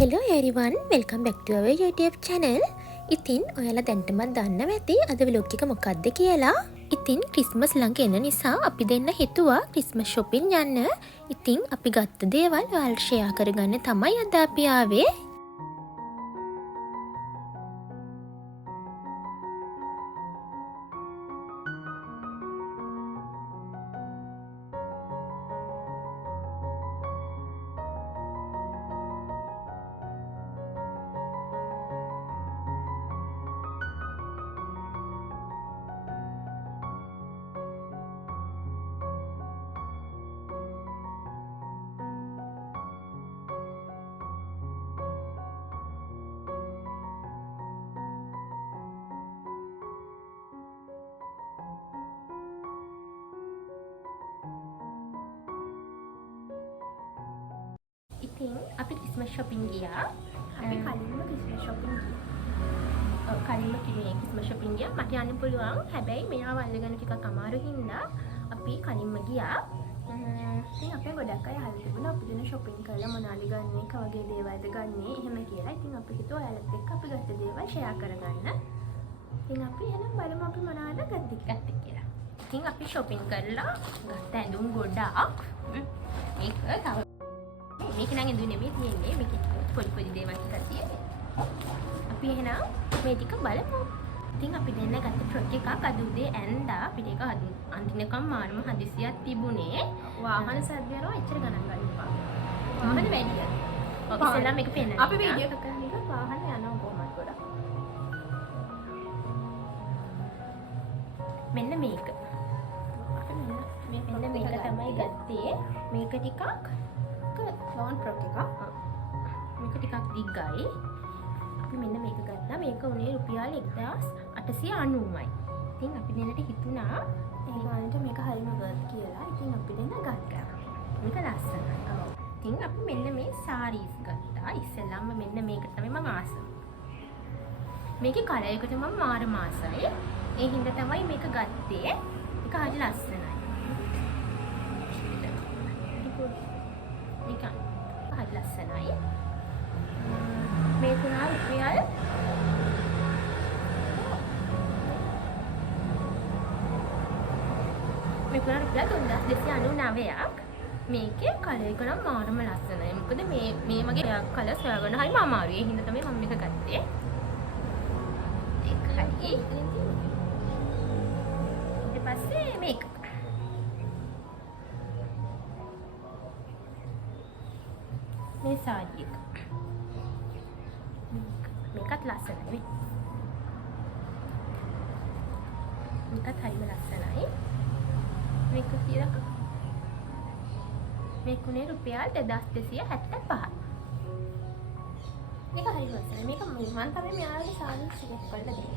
Hello everyone, welcome back to our YouTube channel. ඉතින් ඔයාලා දැන්ටමත් දන්නවා ඇති අද vlog එක මොකක්ද කියලා. ඉතින් ක්‍රිස්මස් ළඟ එන නිසා අපි දෙන්න හිතුවා ක්‍රිස්මස් shopping යන්න. ඉතින් අපි ගත්ත දේවල් ඔයාලට share කරගන්න තමයි අද අපි ආවේ. ඉතින් අපි ක්‍රිස්මස් shopping ගියා. අපි කලින්ම ක්‍රිස්මස් shopping ගියා. කලින්ම ක්‍රිස්මස් shopping ගියා. මට යන්න පුළුවන්. හැබැයි මෙයාව අල්ලගෙන ටිකක් අමාරු හින්දා අපි කලින්ම ගියා. ඉතින් අපේ ගොඩක් අය අහලා තිබුණා අපි දෙන shopping කරලා මොනවාලි ගන්නේ, කවගේ දේවල්ද ගන්නේ, එහෙම කියලා. ඉතින් අපි හිතුවා ඔයාලත් එක්ක අපි ගත්ත දේවල් share කරගන්න. ඉතින් අපි එහෙනම් බලමු අපි මොනවද ගත්තේ කියලා. ඉතින් අපි shopping කරලා ගත්ත ඇඳුම් ගොඩක්. මේක තව මේක නම් ඇඳුම් නෙමෙයි තියෙන්නේ. මේක පොඩි දේවල් ටිකක් තියෙන්නේ. අපි එහෙනම් මේ ටික බලමු. ඉතින් අපි දෙන්න ගත්ත ෆ්‍රොක් එකක් අද උදේ ඇඳලා අපිට ඒක අන්තිමකම් මාරම හදිසියක් තිබුණේ. වාහන සද්ද යනවා එච්චර ගණන් ගන්න එපා. වාහන වැඩිද? ඔක ඉස්සෙල්ලා මේක පෙන්නන්න. අපි වීඩියෝ එක කරන එක වාහන යනවා කොහොමද ගොඩක්. මෙන්න මේක. මෙන්න මේක තමයි ගත්තේ. මේක ටිකක් ලොන් ෆ්‍රොක් එකක්. මේක ටිකක් දිග්ගයි. අපි මෙන්න මේක ගත්තා. මේක උනේ රුපියල් 1890යි. ඉතින් අපි දෙන්නට හිතුණා ඒ ගානට මේක හරිම වර්ත් කියලා. ඉතින් අපි දෙන්න ගත්තා. මේක ලස්සනයි. ඉතින් අපි මෙන්න මේ සාරීස් ගත්තා. ඉස්සෙල්ලාම මෙන්න මේක තමයි මම ආස. මේකේ කලර් එකට මම මාරම ආසයි. ඒ හින්දා තමයි මේක ගත්තේ. ඒක හරි ලස්සනයි. මේක හරි ලස්සනයි. මේ තුනා රුපියල් මේ තුනා රුපියල් 3299ක්. මේකේ කලර් එක නම් මාරම ලස්සනයි. මොකද මේ වගේ කලර්ස් හොයාගන්න හරිම අමාරුයි. ඒ හින්දා තමයි මම මේක ගත්තේ. ඒක හරි. ඊට පස්සේ මේක මේ සාඩි එක. මේකත් ලස්සනයි. මේකත් හරිම ලස්සනයි. මේක කියලා මේකුනේ රුපියල් 2275ක්. මේක හරි ලස්සනයි. මේක මම තමයි මෙයාගේ සාරි සිලෙක්ට් කරලා දෙන්නේ.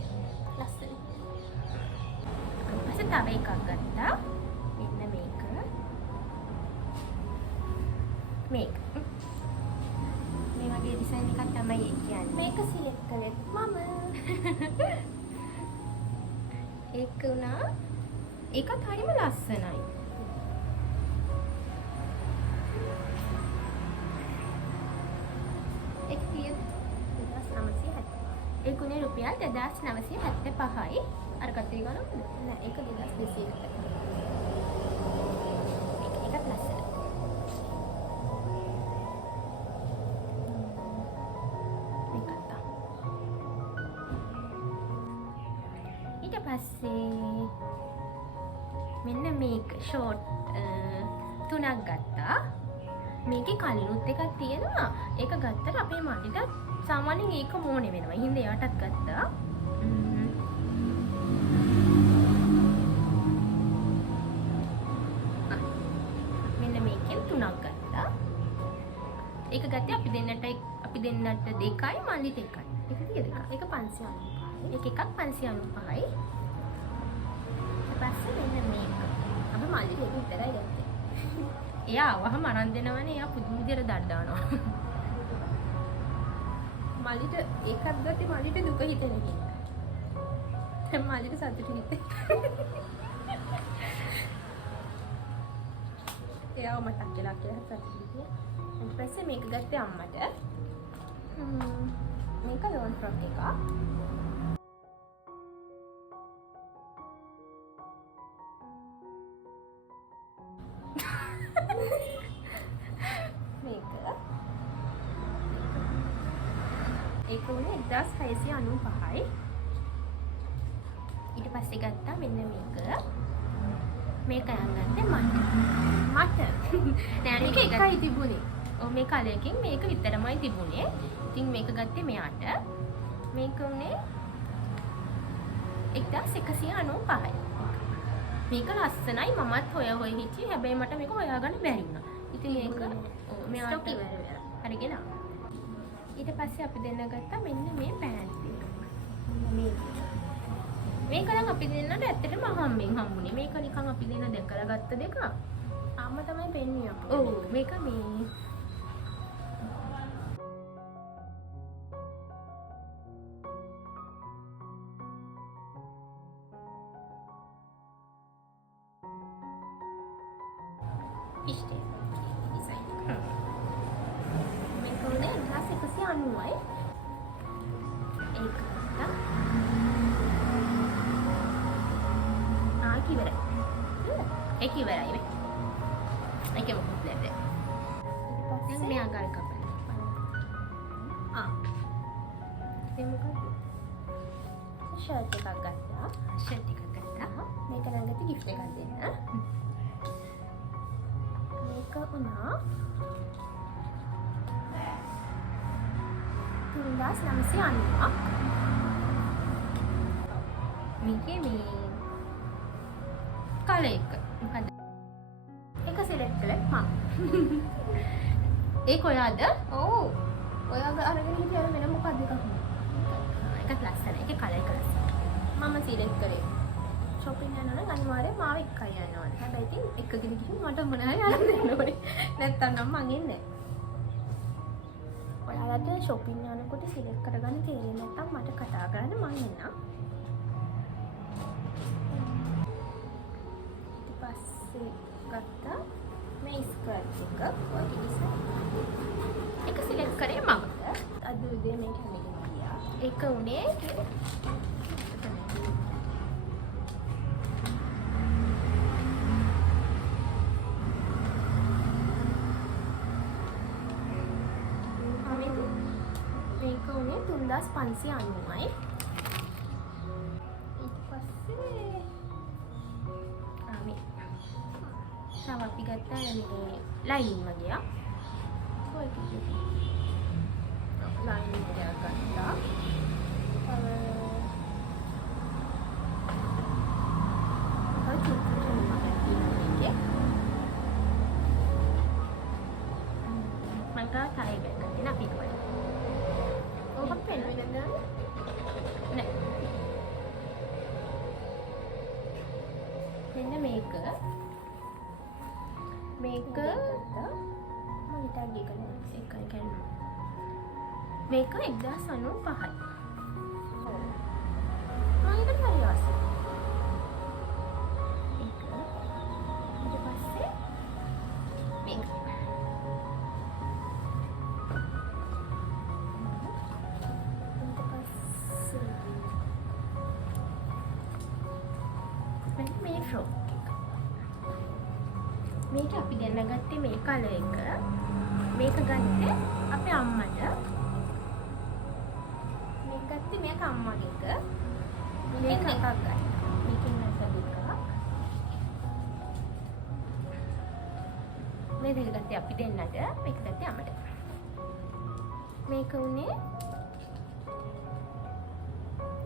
ලස්සනයි. ඊපස්සේ තව එකක් ගත්තා. මෙන්න මේක. මේ වගේ ඩිසයින් එකක් තමයි කියන්නේ. මේක සිලෙක්ට් කළේ මම. ඒක උනා ඒකත් හරිම ලස්සනයි. ඒක තියෙන 2970. ඒකුනේ රුපියල් 2975යි. අර කතේ ගන්නවද? නෑ ඒක 2200කට. ඒකත් ලස්සනයි. ඊට පස්සේ මෙන්න මේක ෂෝට් තුනක් ගත්තා. මේකේ කලිනුත් එකක් තියෙනවා. ඒක ගත්තට අපේ මඩිට සාමාන්‍යයෙන් ඒක මොනේ වෙනවා. හින්දා එයාටත් ගත්තා. මෙන්න මේකෙන් තුනක් ගත්තා. ඒක ගත්තේ අපි දෙන්නට දෙකයි මල්ලිට එකයි. ඒක තියෙද එකක්. ඒක 595. ඒක එකක් 595යි. ඊට පස්සේ මෙන්න මේක. අපි මල්ලිට ඒක විතරයි ගත්තේ. එයා වහම අරන් දෙනවනේ. එයා පුදුම විදියට දඩ දානවා. මල්ලිට ඒකක් ගත්තේ මල්ලිට දුක හිතෙන එක. දැන් මල්ලිට සතුට හිතේ. එයාව මතක් වෙලා කියලා සතුටුයි. ඊට පස්සේ මේක ගත්තේ අම්මට. මේක ලෝන් ෆ්‍රොක් එකක්. ඒක උනේ 1695යි. ඊට පස්සේ ගත්තා මෙන්න මේක. මේක යන්නත් මට නෑ මේක එකයි තිබුණේ. ඔව් මේ කලයකින් මේක විතරමයි තිබුණේ. ඉතින් මේක ගත්තේ මෙයාට. මේක උනේ 1195යි. මේක ලස්සනයි මමත් හොය හිටියේ. හැබැයි මට මේක හොයාගන්න බැරි වුණා. ඉතින් මේක මෙයාට හරිගෙන ඊට පස්සේ අපි දෙන්න ගත්තා මෙන්න මේ පෑන්ට් එක. මේක නම් අපි දෙන්නට ඇත්තටම හම්බෙන් හම්බුනේ. මේක නිකන් අපි දෙන්න දැකලා ගත්ත දෙක. අම්මා තමයි පෙන්වන්නේ අපිට. ඔව් මේක මේ ඉෂ්ටේ ඩිසයින් එක. මේක උනේ 1190යි. ඒක ඉවරයි. ඒක ඉවරයි නේ. ඒක මොකද දැන් මේ අඟල් කපන. ඒ මොකද? ෂර්ට් එකක් ගත්තා. මේක ළඟට gift එකක් දෙන්න. මේක උනා 3990ක්. මේකේ මේ කලර් එක මොකද? ඒක සිලෙක්ට් කළේ මම. ඒක ඔයාද? ඔව්. ඔයාගේ අරගෙන හිටියම මෙන්න මොකක්ද එකක්. එකක් ලස්සනයි. ඒකේ කලර් එක ලස්සනයි. මම සිලෙක්ට් කරේ. shopping යනවා නම් අනිවාර්යයෙන් මාව එක්කයි යන්න ඕනේ. හැබැයි ඉතින් එක්කගෙන ගිහින් මට මොන හරි අරන් දෙන්න ඕනේ. නැත්තම් නම් මං එන්නේ නැහැ. ඔයාලට shopping යනකොට සිලෙක්ට් කරගන්න තේරෙන්නේ නැත්තම් මට කතා කරන්න මං එන්නම්. ගත්තා මේ ස්කර්ට් එක වගේ ඩිසයින් එක සිලෙක්ට් කරේ මම. අද උදේ මේක හැමදේම ගියා. ඒක උනේ මේක උනේ 3590යි. ඊට පස්සේ තව අපි ගත්තා මේ ලයින් වගේ. ඔය කිව්වේ. ලයින් එකක් ගත්තා. මම තායි බෑග් එකක් ගෙන අපි ඉක්මනට. ඔබ පෙන්වෙන්නේ නැද්ද? නෑ. මෙන්න මේක මේක මේක 1095යි. ආයෙත් හරි ආසයි. ඒක ඊට පස්සේ මේක මේ ෆ්‍රොක් මේක අපි දෙන්න ගත්තේ මේ කලර් එක. මේක ගත්තේ අපේ අම්මට. මේක ගත්තේ මේක අම්මගේ එක. මේක එකක් ගත්තා. මේකෙන් නැස දෙකක්. මේ දෙක ගත්තේ අපි දෙන්නට. මේක ගත්තේ අම්මට. මේක උනේ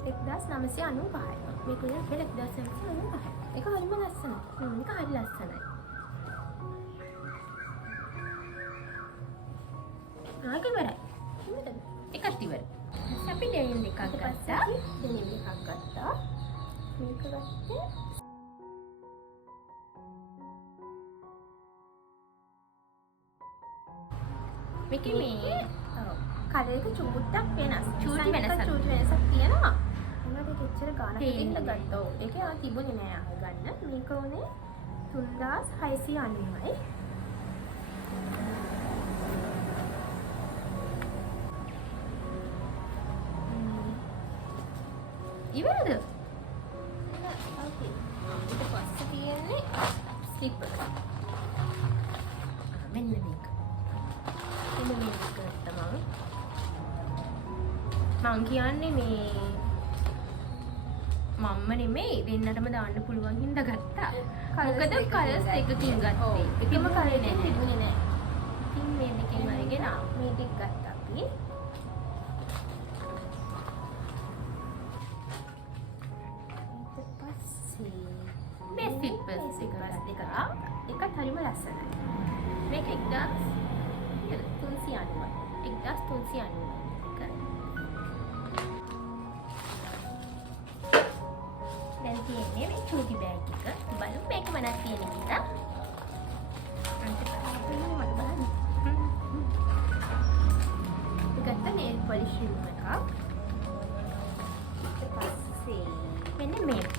1995යි. මේක උනේ 1995යි. ඒක හරිම ලස්සනයි. මේක හරි ලස්සනයි. ආක ඉවරයි. එකක් ඉවරයි. අපි දෙනින් එකක් ගත්තා. දෙනින් එකක් ගත්තා. මේක ගත්තේ මේකේ මේ කලර් එක චූට්ටක් වෙනස්. චූටි වෙනසක් තියෙනවා. ඒකට එච්චර ගානක් දෙන්න ගත්තා. ඒකේ ආ තිබුණේ නෑ අහගන්න. මේක උනේ 3690යි. ඉවරද? ඊට පස්සේ තියෙන්නේ ස්ලිපර්. මෙන්න මේක. මෙන්න මේක ගත්තා මං කියන්නේ මේ මම්ම නෙමෙයි දෙන්නටම දාන්න පුළුවන් හින්දා ගත්තා. මොකද කලර්ස් එකකින් ගත්තේ. එකම කලර් නේ තිබුණේ නෑ. ඉතින් මේ දෙකෙන් අරගෙන මේ දෙක ගත්තා අපි. ඊට පස්සේ මේ ස්ලිපර්ස් එකත් එකත් හරිම ලස්සනයි. මේක 1390. දැන් තියෙන්නේ මේ චූටි බෑග් එක. බලමු මේක මොනවද තියෙන්නේ කියලා. අන්තිමට මට බලන්න. ගත්ත nail polish රිම් එකක්. ඊට පස්සේ මෙන්න මේක.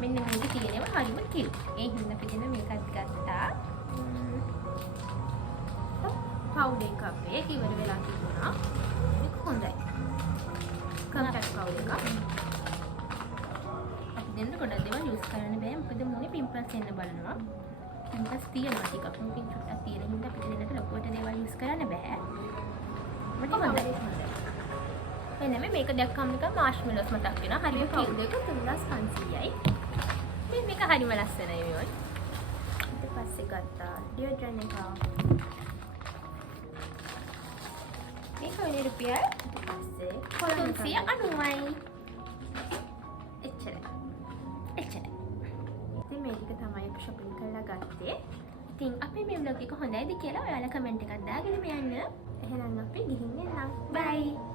මෙන්න මේක තියෙනවා හරිම cute. ඒ හින්දා අපි දෙන මේකත් ගත්තා. පවුඩර් එකක් ඒක ඉවර වෙලා තිබුණා. මේක හොඳයි. කන්ටැක්ට් පවුඩර් එකක්. දෙන්න ගොඩක් දේවල් යූස් කරන්න බෑ මොකද මොනේ පිම්පල්ස් එන්න බලනවා පිම්පල්ස් තියෙනවා ටිකක් මොකකින් චුට්ටක් තියෙන හින්දා අපිට දෙන්නට ලොකුවට දේවල් යූස් කරන්න බෑ මට හොඳයි එන්න මේක දැක්කම නිකන් මාෂ්මෙලෝස් මතක් වෙනවා හරිම කවුද එක 3500යි මේක හරිම ලස්සනයි මේවයි ඊට පස්සේ ගත්තා ඩියෝඩ්‍රන්ට් එක මේක වෙන රුපියල් ඊට පස්සේ 390යි එච්චරයි මේ ටික තමයි අපි shopping කරලා ගත්තේ. ඉතින් අපේ මේ vlog එක හොඳයිද කියලා ඔයාලා කමෙන්ට් එකක් දාගෙන යන්න. එහෙනම් අපි ගිහින් එන්නම්. bye.